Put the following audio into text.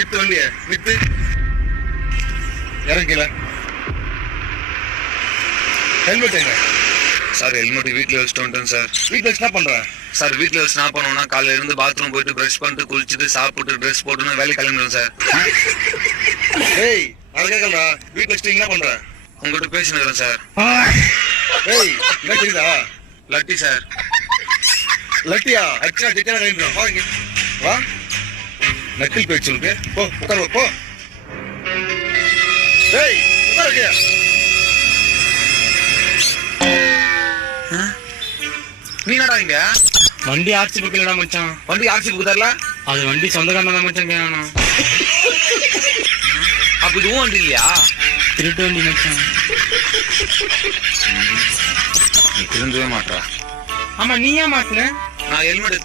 நித்து வண்டிய நித்து இறங்கல. ஹெல்மெட் எங்க? Sir helmet வீட்டில் வச்சுட்டு வந்துட்டேன் சார். வீட்டில் வச்சு என்ன பண்ற? சார் வீட்டில் வச்சு என்ன பண்ணுவோம்னா காலையில இருந்து பாத்ரூம் போயிட்டு ப்ரஷ் பண்ணிட்டு குளிச்சுட்டு சாப்பிட்டு ட்ரெஸ் போட்டுன்னு வேலை கிளம்பிடுவேன் சார். ஏய் அதை கேட்கலடா, வீட்டில் வச்சுட்டு என்ன பண்ற? உங்கள்கிட்ட பேசினுக்கிறேன் சார். ஏய் என்ன தெரியுதா? லட்டி சார். லட்டியா? அச்சா சிக்கனா கைன்றோம். வா இங்க வா. நக்கில் பேச்சு சொல்லுங்க. போ உட்காரு போ. ஏய் உட்காருங்க. நீ என்னடா இங்க? வண்டி ஆர்சி புக் இல்லடா மச்சான். வண்டி ஆர்சி புக் தரல? அது வண்டி சொந்தக்காரன் தான் மச்சான் கேட்கணும். அப்ப இதுவும் வண்டி இல்லையா? திருட்டு வண்டி மச்சான். நீ திருந்தவே மாட்டா. ஆமா நீ ஏன் மாட்டல? நான் ஹெல்மெட்